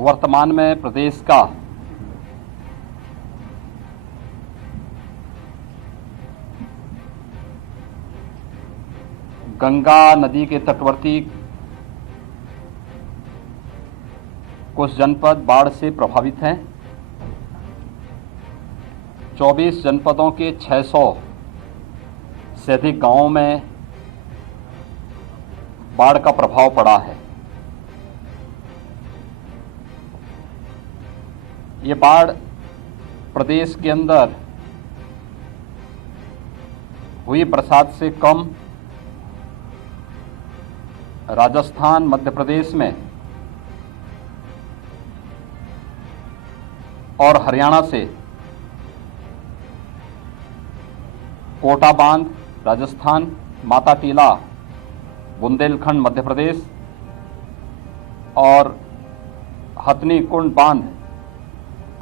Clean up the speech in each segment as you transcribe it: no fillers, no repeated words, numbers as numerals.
वर्तमान में प्रदेश का गंगा नदी के तटवर्ती कुछ जनपद बाढ़ से प्रभावित हैं। 24 जनपदों के 600 से अधिक गांवों में बाढ़ का प्रभाव पड़ा है। ये बाढ़ प्रदेश के अंदर हुई बरसात से कम राजस्थान, मध्य प्रदेश में और हरियाणा से कोटा बांध राजस्थान, माता टीला बुंदेलखंड मध्य प्रदेश और हथनी कुंड बांध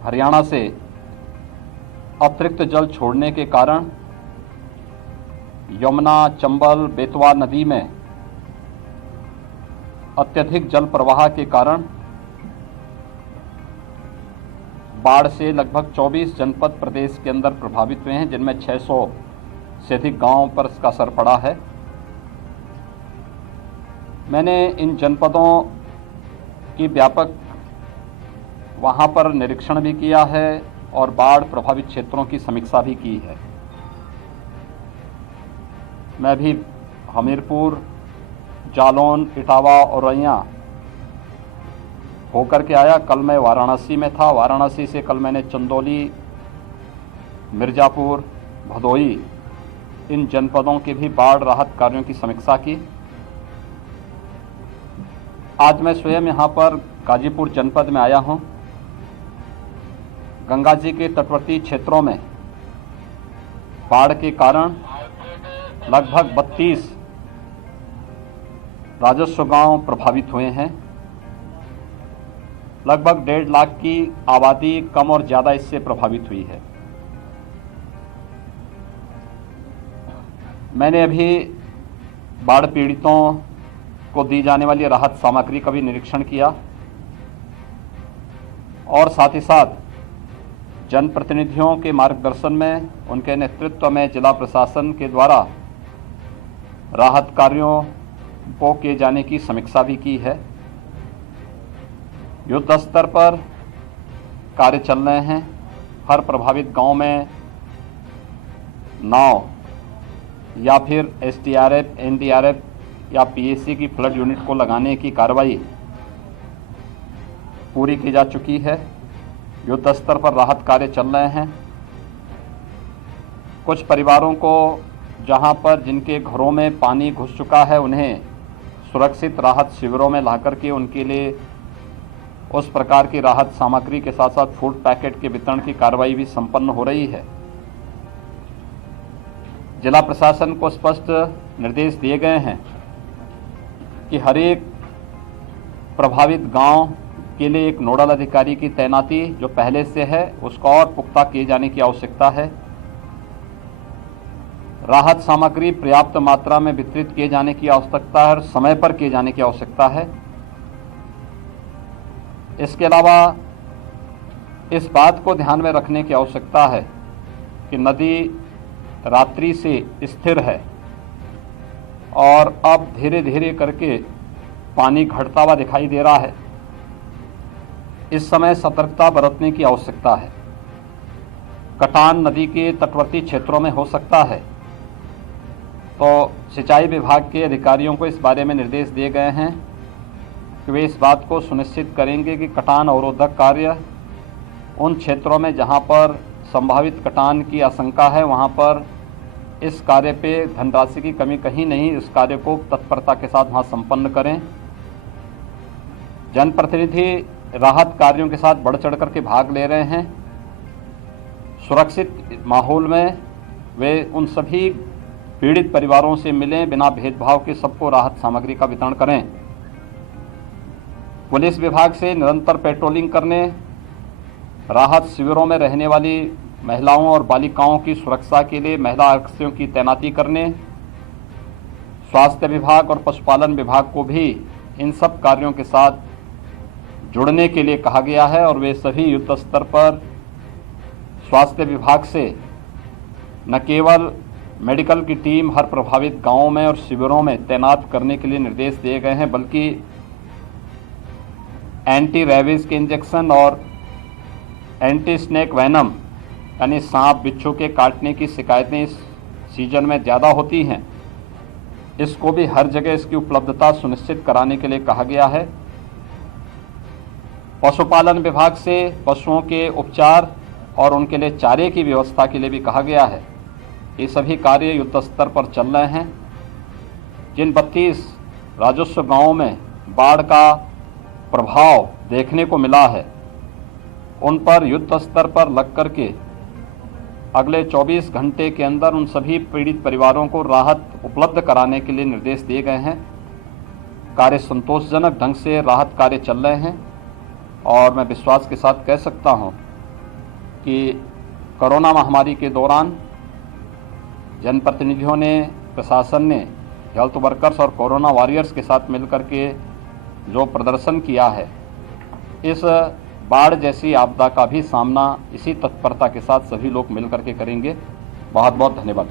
हरियाणा से अतिरिक्त जल छोड़ने के कारण यमुना, चंबल, बेतवा नदी में अत्यधिक जल प्रवाह के कारण बाढ़ से लगभग 24 जनपद प्रदेश के अंदर प्रभावित हुए हैं, जिनमें 600 से अधिक गांवों पर इसका असर पड़ा है। मैंने इन जनपदों की व्यापक वहां पर निरीक्षण भी किया है और बाढ़ प्रभावित क्षेत्रों की समीक्षा भी की है। मैं भी हमीरपुर, जालौन, इटावा और औरैया होकर के आया। कल मैं वाराणसी में था। वाराणसी से कल मैंने चंदौली, मिर्ज़ापुर, भदोही इन जनपदों के भी बाढ़ राहत कार्यों की समीक्षा की। आज मैं स्वयं यहाँ पर गाजीपुर जनपद में आया हूँ। गंगा जी के तटवर्ती क्षेत्रों में बाढ़ के कारण लगभग 32 राजस्व गांव प्रभावित हुए हैं। लगभग 1.5 लाख की आबादी कम और ज़्यादा इससे प्रभावित हुई है। मैंने अभी बाढ़ पीड़ितों को दी जाने वाली राहत सामग्री का भी निरीक्षण किया और साथ ही साथ जनप्रतिनिधियों के मार्गदर्शन में, उनके नेतृत्व में जिला प्रशासन के द्वारा राहत कार्यों को किए जाने की समीक्षा भी की है। युद्ध स्तर पर कार्य चल रहे हैं। हर प्रभावित गांव में नाव या फिर एसडीआरएफ, एनडीआरएफ या पीएसी की फ्लड यूनिट को लगाने की कार्रवाई पूरी की जा चुकी है। युद्ध स्तर पर राहत कार्य चल रहे हैं। कुछ परिवारों को जहां पर जिनके घरों में पानी घुस चुका है, उन्हें सुरक्षित राहत शिविरों में लाकर के उनके लिए उस प्रकार की राहत सामग्री के साथ साथ फूड पैकेट के वितरण की कार्रवाई भी संपन्न हो रही है। जिला प्रशासन को स्पष्ट निर्देश दिए गए हैं कि हर एक प्रभावित गांव के लिए एक नोडल अधिकारी की तैनाती जो पहले से है उसका और पुख्ता किए जाने की आवश्यकता है। राहत सामग्री पर्याप्त मात्रा में वितरित किए जाने की आवश्यकता है और समय पर किए जाने की आवश्यकता है। इसके अलावा इस बात को ध्यान में रखने की आवश्यकता है कि नदी रात्रि से स्थिर है और अब धीरे धीरे करके पानी घटता हुआ दिखाई दे रहा है। इस समय सतर्कता बरतने की आवश्यकता है। कटान नदी के तटवर्ती क्षेत्रों में हो सकता है, तो सिंचाई विभाग के अधिकारियों को इस बारे में निर्देश दिए गए हैं कि वे इस बात को सुनिश्चित करेंगे कि कटान अवरोधक कार्य उन क्षेत्रों में जहां पर संभावित कटान की आशंका है वहां पर इस कार्य पे धनराशि की कमी कहीं नहीं, इस कार्य को तत्परता के साथ वहां संपन्न करें। जनप्रतिनिधि राहत कार्यों के साथ बढ़ चढ़ करके भाग ले रहे हैं। सुरक्षित माहौल में वे उन सभी पीड़ित परिवारों से मिलें, बिना भेदभाव के सबको राहत सामग्री का वितरण करें। पुलिस विभाग से निरंतर पेट्रोलिंग करने, राहत शिविरों में रहने वाली महिलाओं और बालिकाओं की सुरक्षा के लिए महिला आरक्षियों की तैनाती करने, स्वास्थ्य विभाग और पशुपालन विभाग को भी इन सब कार्यों के साथ जुड़ने के लिए कहा गया है और वे सभी युद्ध स्तर पर स्वास्थ्य विभाग से न केवल मेडिकल की टीम हर प्रभावित गांवों में और शिविरों में तैनात करने के लिए निर्देश दिए गए हैं, बल्कि एंटी रेबीज के इंजेक्शन और एंटी स्नेक वेनम यानी सांप बिच्छू के काटने की शिकायतें इस सीजन में ज़्यादा होती हैं, इसको भी हर जगह इसकी उपलब्धता सुनिश्चित कराने के लिए कहा गया है। पशुपालन विभाग से पशुओं के उपचार और उनके लिए चारे की व्यवस्था के लिए भी कहा गया है। ये सभी कार्य युद्ध स्तर पर चल रहे हैं। जिन 32 राजस्व गांवों में बाढ़ का प्रभाव देखने को मिला है, उन पर युद्ध स्तर पर लग करके अगले 24 घंटे के अंदर उन सभी पीड़ित परिवारों को राहत उपलब्ध कराने के लिए निर्देश दिए गए हैं। कार्य संतोषजनक ढंग से राहत कार्य चल रहे हैं और मैं विश्वास के साथ कह सकता हूं कि कोरोना महामारी के दौरान जनप्रतिनिधियों ने, प्रशासन ने हेल्थ वर्कर्स और कोरोना वॉरियर्स के साथ मिलकर के जो प्रदर्शन किया है, इस बाढ़ जैसी आपदा का भी सामना इसी तत्परता के साथ सभी लोग मिलकर के करेंगे। बहुत बहुत धन्यवाद।